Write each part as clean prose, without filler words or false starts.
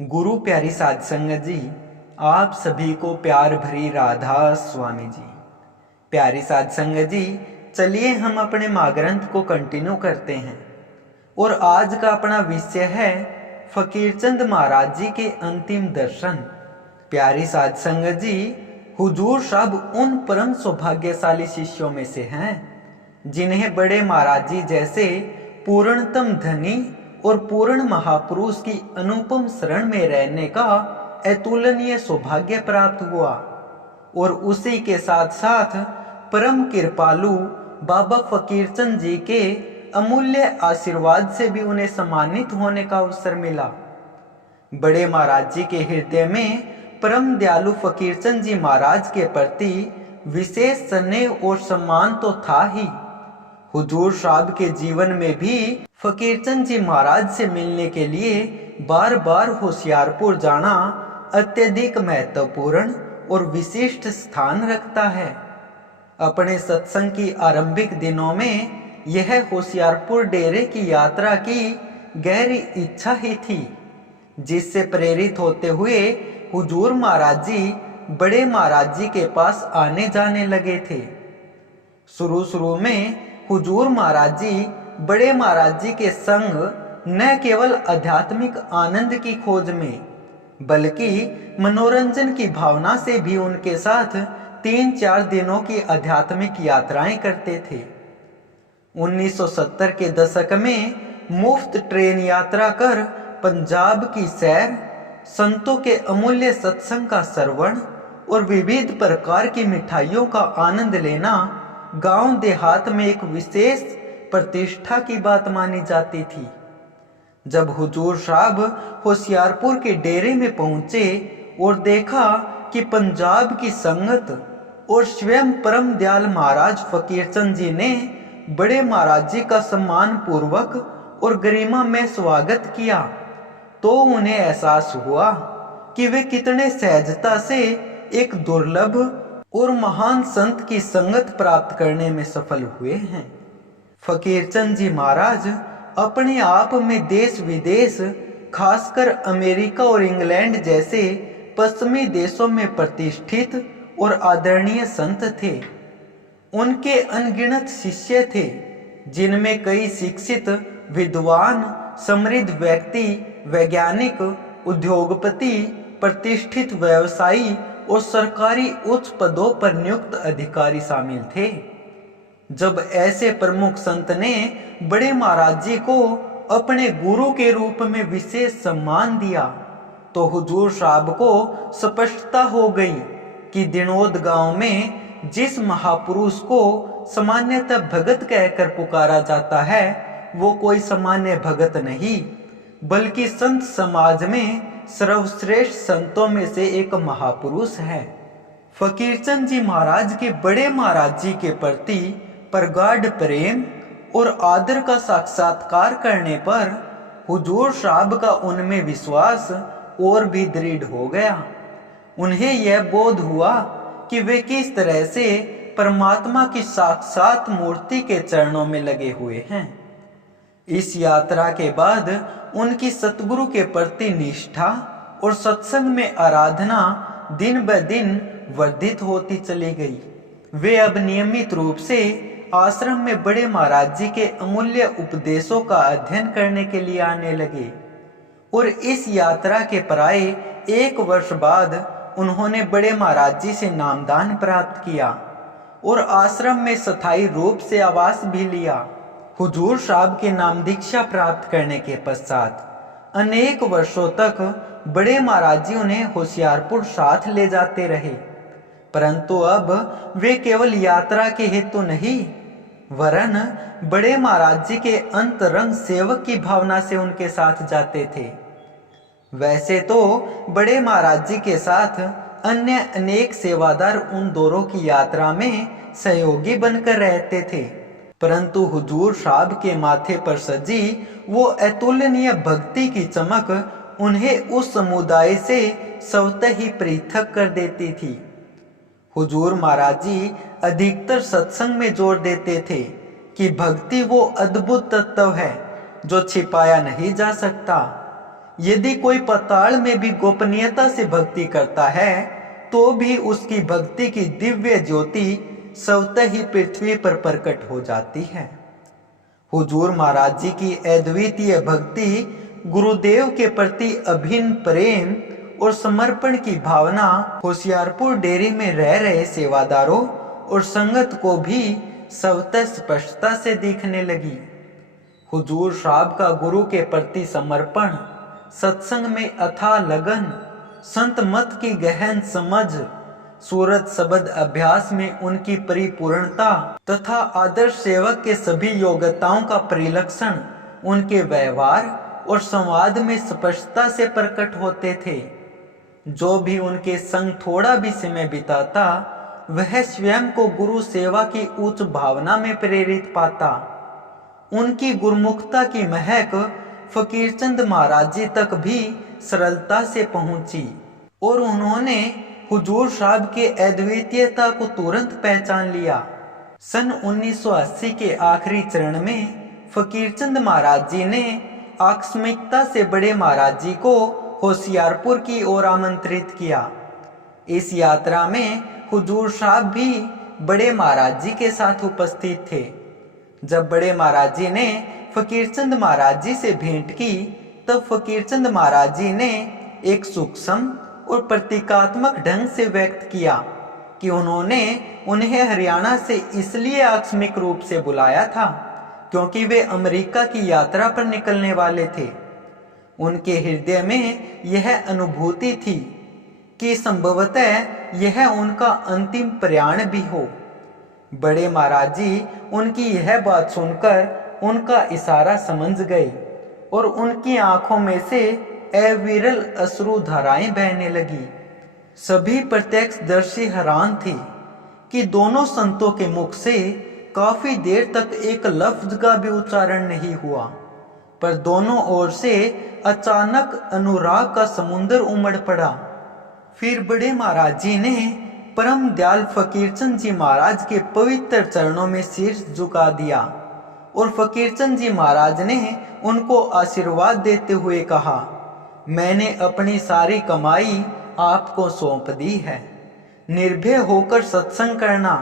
गुरु प्यारी साध संगत जी, आप सभी को प्यार भरी राधा स्वामी जी। प्यारी साध संगत जी, चलिए हम अपने माँ ग्रंथ को कंटिन्यू करते हैं और आज का अपना विषय है फकीरचंद महाराज जी के अंतिम दर्शन। प्यारी साध संगत जी, हुजूर साहब उन परम सौभाग्यशाली शिष्यों में से हैं जिन्हें बड़े महाराज जी जैसे पूर्णतम धनी और पूर्ण महापुरुष की अनुपम शरण में रहने का अतुलनीय सौभाग्य प्राप्त हुआ और उसी के साथ साथ परम कृपालु बाबा फकीरचंद जी के अमूल्य आशीर्वाद से भी उन्हें सम्मानित होने का अवसर मिला। बड़े महाराज जी के हृदय में परम दयालु फकीरचंद जी महाराज के प्रति विशेष स्नेह और सम्मान तो था ही। हुजूर साहब के जीवन में भी फकीरचंद जी महाराज से मिलने के लिए बार बार होशियारपुर जाना अत्यधिक महत्वपूर्ण और विशिष्ट स्थान रखता है। अपने सत्संग की आरंभिक दिनों में यह होशियारपुर डेरे की यात्रा की गहरी इच्छा ही थी, जिससे प्रेरित होते हुए हुजूर महाराज जी बड़े महाराज जी के पास आने जाने लगे थे। शुरू में हुजूर महाराज जी बड़े महाराज जी के संग न केवल आध्यात्मिक आनंद की खोज में बल्कि मनोरंजन की भावना से भी उनके साथ 3-4 दिनों की आध्यात्मिक यात्राएं करते थे। 1970 के दशक में मुफ्त ट्रेन यात्रा कर पंजाब की सैर, संतों के अमूल्य सत्संग का श्रवण और विविध प्रकार की मिठाइयों का आनंद लेना गांव देहात में एक विशेष प्रतिष्ठा की बात मानी जाती थी। जब हुजूर साहब होशियारपुर के डेरे में पहुंचे और देखा कि पंजाब की संगत और स्वयं परम दयाल महाराज फकीरचंद जी ने बड़े महाराज जी का सम्मान पूर्वक और गरिमा में स्वागत किया, तो उन्हें एहसास हुआ कि वे कितने सहजता से एक दुर्लभ और महान संत की संगत प्राप्त करने में सफल हुए हैं। फकीरचंद जी महाराज अपने आप में देश विदेश, खासकर अमेरिका और इंग्लैंड जैसे पश्चिमी देशों में प्रतिष्ठित और आदरणीय संत थे। उनके अनगिनत शिष्य थे, जिनमें कई शिक्षित, विद्वान, समृद्ध व्यक्ति, वैज्ञानिक, उद्योगपति, प्रतिष्ठित व्यवसायी और सरकारी उच्च पदों पर नियुक्त अधिकारी शामिल थे। जब ऐसे प्रमुख संत ने बड़े महाराज जी को अपने गुरु के रूप में विशेष सम्मान दिया, तो हुजूर साहब को स्पष्टता हो गई कि दिनोद गांव में जिस महापुरुष को सामान्यतः भगत कहकर पुकारा जाता है, वो कोई सामान्य भगत नहीं, बल्कि संत समाज में सर्वश्रेष्ठ संतों में से एक महापुरुष है। फकीरचंद जी महाराज के बड़े महाराज जी के प्रति प्रगाढ़ प्रेम और आदर का साक्षात्कार करने पर हुजूर साहब का उनमें विश्वास और भी दृढ़ हो गया। उन्हें यह बोध हुआ कि वे किस तरह से परमात्मा की साक्षात मूर्ति के चरणों में लगे हुए हैं। इस यात्रा के बाद उनकी सतगुरु के प्रति निष्ठा और सत्संग में आराधना दिन ब दिन वर्धित होती चली गई। वे अब नियमित रूप से आश्रम में बड़े महाराज जी के अमूल्य उपदेशों का अध्ययन करने के लिए आने लगे और इस यात्रा के प्राय 1 वर्ष बाद उन्होंने बड़े महाराज जी से नामदान प्राप्त किया और आश्रम में स्थायी रूप से आवास भी लिया। हुजूर साहब के नाम दीक्षा प्राप्त करने के पश्चात अनेक वर्षों तक बड़े महाराज जी उन्हें होशियारपुर साथ ले जाते रहे, परंतु अब वे केवल यात्रा के हेतु नहीं वरन बड़े महाराज जी के अंतरंग सेवक की भावना से उनके साथ जाते थे। वैसे तो बड़े महाराज जी के साथ अन्य अनेक सेवादार उन दोनों की यात्रा में सहयोगी बनकर रहते थे, परंतु हुजूर साहब के माथे पर सजी वो अतुलनीय भक्ति की चमक उन्हें उस समुदाय से स्वतः ही पृथक कर देती थी। हुजूर महाराज जी अधिकतर सत्संग में जोर देते थे कि भक्ति वो अद्भुत तत्व है जो छिपाया नहीं जा सकता। यदि कोई पाताल में भी गोपनीयता से भक्ति करता है तो भी उसकी भक्ति की दिव्य ज्योति स्वतः ही पृथ्वी पर प्रकट हो जाती है। हुजूर महाराज जी की अद्वितीय भक्ति, गुरुदेव के प्रति अभिन्न प्रेम और समर्पण की भावना होशियारपुर डेरे में रह रहे सेवादारों और संगत को भी स्वतः स्पष्टता से दिखने लगी। हुजूर साहब का गुरु के प्रति समर्पण, सत्संग में अथाह लगन, संत मत की गहन समझ, सूरत शब्द अभ्यास में उनकी परिपूर्णता तथा आदर्श सेवक के सभी योग्यताओं का परिलक्षण उनके व्यवहार और संवाद में स्पष्टता से प्रकट होते थे। जो भी उनके संग थोड़ा भी समय बिताता वह स्वयं को गुरु सेवा की उच्च भावना में प्रेरित पाता। उनकी गुरुमुखता की महक फकीरचंद महाराज जी तक भी सरलता से पहुंची और उन्होंने हुजूर साहब के अद्वितीयता को तुरंत पहचान लिया। सन 1980 के आखिरी चरण में फकीरचंद महाराज जी ने आकस्मिकता से बड़े महाराज जी को होशियारपुर की ओर आमंत्रित किया। इस यात्रा में हुजूर साहब भी बड़े महाराज जी के साथ उपस्थित थे। जब बड़े महाराज जी ने फकीरचंद महाराज जी से भेंट की तब फकीरचंद महाराज जी ने एक सूक्ष्म और प्रतीकात्मक ढंग से व्यक्त किया कि उन्होंने उन्हें हरियाणा से इसलिए आकस्मिक रूप से बुलाया था क्योंकि वे अमेरिका की यात्रा पर निकलने वाले थे। उनके हृदय में यह अनुभूति थी कि संभवतः यह उनका अंतिम प्रयाण भी हो। बड़े महाराज जी उनकी यह बात सुनकर उनका इशारा समझ गए और उनकी आंखों में से अविरल अश्रु धाराएं बहने लगी। सभी प्रत्यक्षदर्शी हैरान थे कि दोनों संतों के मुख से काफी देर तक एक लफ्ज का भी उच्चारण नहीं हुआ, पर दोनों ओर से अचानक अनुराग का समुद्र उमड़ पड़ा। फिर बड़े महाराज जी ने परम दयाल फकीरचंद जी महाराज के पवित्र चरणों में शीर्ष झुका दिया और फकीरचंद जी महाराज ने उनको आशीर्वाद देते हुए कहा, मैंने अपनी सारी कमाई आपको सौंप दी है। निर्भय होकर सत्संग करना।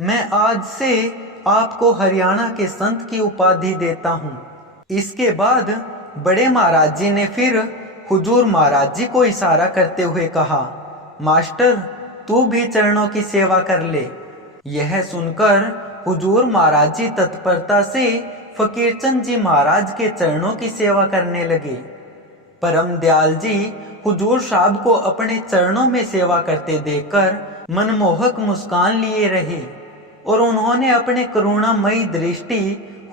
मैं आज से आपको हरियाणा के संत की उपाधि देता हूँ। इसके बाद बड़े महाराज जी ने फिर हुजूर महाराज जी को इशारा करते हुए कहा, मास्टर तू भी चरणों की सेवा कर ले। यह सुनकर हुजूर महाराज जी तत्परता से फकीरचंद जी महाराज के चरणों की सेवा करने लगे। परम दयाल जी हुजूर साहब को अपने चरणों में सेवा करते देखकर मनमोहक मुस्कान लिए रहे और उन्होंने अपने करुणामयी दृष्टि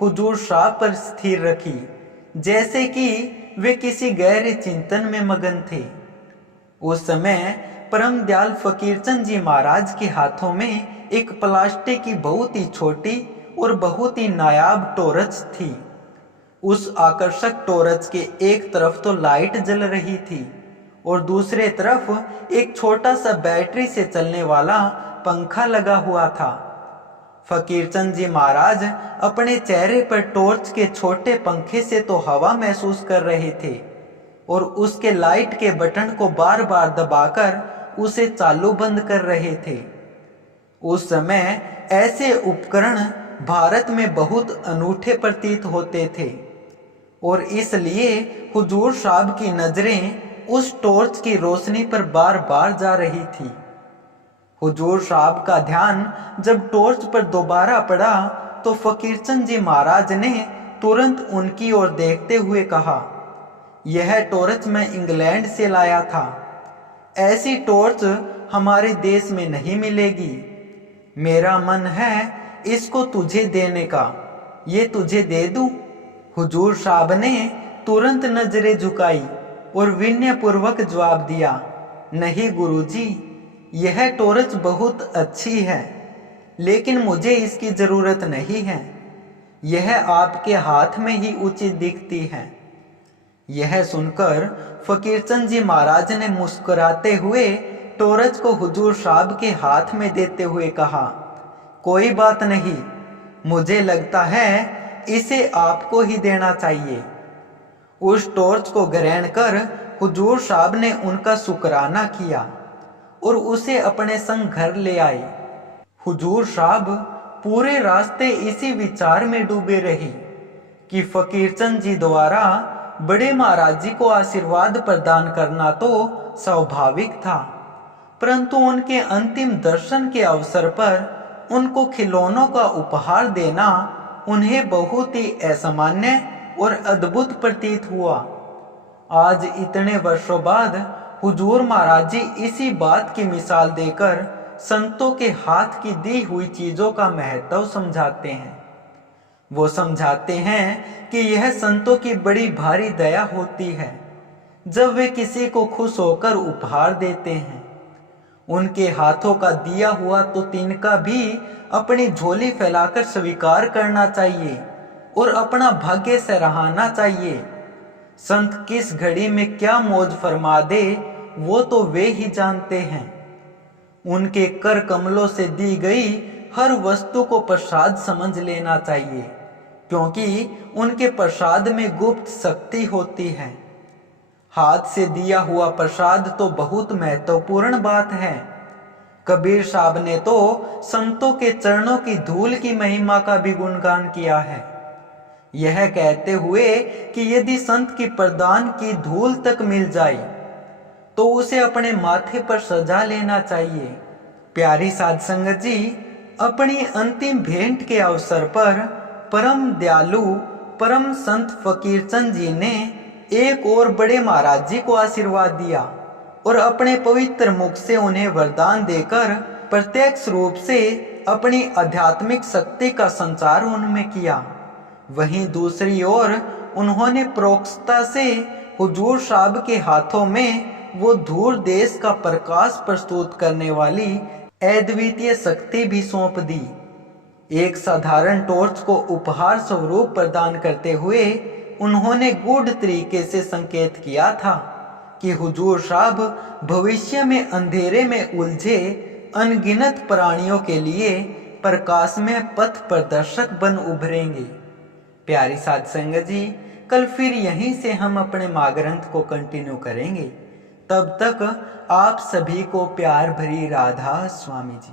हुजूर साहब पर स्थिर रखी, जैसे कि वे किसी गहरे चिंतन में मगन थे। उस समय परम दयाल फकीरचंद जी महाराज के हाथों में एक प्लास्टिक की बहुत ही छोटी और बहुत ही नायाब टॉर्च थी। उस आकर्षक टॉर्च के एक तरफ तो लाइट जल रही थी और दूसरे तरफ एक छोटा सा बैटरी से चलने वाला पंखा लगा हुआ था। फकीरचंद जी महाराज अपने चेहरे पर टॉर्च के छोटे पंखे से तो हवा महसूस कर रहे थे और उसके लाइट के बटन को बार बार दबाकर उसे चालू बंद कर रहे थे। उस समय ऐसे उपकरण भारत में बहुत अनूठे प्रतीत होते थे और इसलिए हुजूर साहब की नजरें उस टॉर्च की रोशनी पर बार बार जा रही थी। हुजूर साहब का ध्यान जब टॉर्च पर दोबारा पड़ा तो फकीरचंद जी महाराज ने तुरंत उनकी ओर देखते हुए कहा, यह टॉर्च मैं इंग्लैंड से लाया था। ऐसी टॉर्च हमारे देश में नहीं मिलेगी। मेरा मन है इसको तुझे देने का, ये तुझे दे दूं? हुजूर साहब ने तुरंत नजरें झुकाई और विनयपूर्वक जवाब दिया, नहीं गुरुजी, यह टॉर्च बहुत अच्छी है लेकिन मुझे इसकी जरूरत नहीं है। यह आपके हाथ में ही उचित दिखती है। यह सुनकर फकीरचंद जी महाराज ने मुस्कुराते हुए टॉर्च को हुजूर साहब के हाथ में देते हुए कहा, कोई बात नहीं, मुझे लगता है इसे आपको ही देना चाहिए। उस टॉर्च को ग्रहण कर हुजूर साहब ने उनका शुक्राना किया और उसे अपने संग घर ले आए। हुजूर साहब पूरे रास्ते इसी विचार में डूबे रहे कि फकीरचंद जी द्वारा बड़े महाराज जी को आशीर्वाद प्रदान करना तो स्वाभाविक था, परंतु उनके अंतिम दर्शन के अवसर पर उनको खिलौनों का उपहार देना उन्हें बहुत ही असामान्य और अद्भुत प्रतीत हुआ। आज इतने वर्षों बाद हुजूर महाराज जी इसी बात की मिसाल देकर संतों के हाथ की दी हुई चीजों का महत्व समझाते हैं। वो समझाते हैं कि यह संतों की बड़ी भारी दया होती है जब वे किसी को खुश होकर उपहार देते हैं। उनके हाथों का दिया हुआ तो तिनका भी अपनी झोली फैलाकर स्वीकार करना चाहिए और अपना भाग्य सराहना चाहिए। संत किस घड़ी में क्या मौज फरमा दे वो तो वे ही जानते हैं। उनके कर कमलों से दी गई हर वस्तु को प्रसाद समझ लेना चाहिए, क्योंकि उनके प्रसाद में गुप्त शक्ति होती है। हाथ से दिया हुआ प्रसाद तो बहुत महत्वपूर्ण बात है। कबीर साहब ने तो संतों के चरणों की धूल की महिमा का भी गुणगान किया है, यह कहते हुए कि यदि संत की प्रदान की धूल तक मिल जाए तो उसे अपने माथे पर सजा लेना चाहिए। प्यारी साध संगत जी, अपनी अंतिम भेंट के अवसर पर परम दयालु परम संत फकीरचंद जी ने एक और बड़े महाराज जी को आशीर्वाद दिया और अपने पवित्र मुख से उन्हें वरदान देकर प्रत्यक्ष रूप से अपनी आध्यात्मिक शक्ति का संचार उनमें किया। वहीं दूसरी ओर उन्होंने प्रोक्षता से हुजूर साहब के हाथों में वो दूर देश का प्रकाश प्रस्तुत करने वाली अद्वितीय शक्ति भी सौंप दी। एक साधारण टॉर्च को उपहार स्वरूप प्रदान करते हुए उन्होंने गूढ़ तरीके से संकेत किया था कि हुजूर साहब भविष्य में अंधेरे में उलझे अनगिनत प्राणियों के लिए प्रकाश में पथ प्रदर्शक बन उभरेंगे। प्यारी साध संगत जी, कल फिर यहीं से हम अपने माँ ग्रंथ को कंटिन्यू करेंगे। तब तक आप सभी को प्यार भरी राधा स्वामी जी।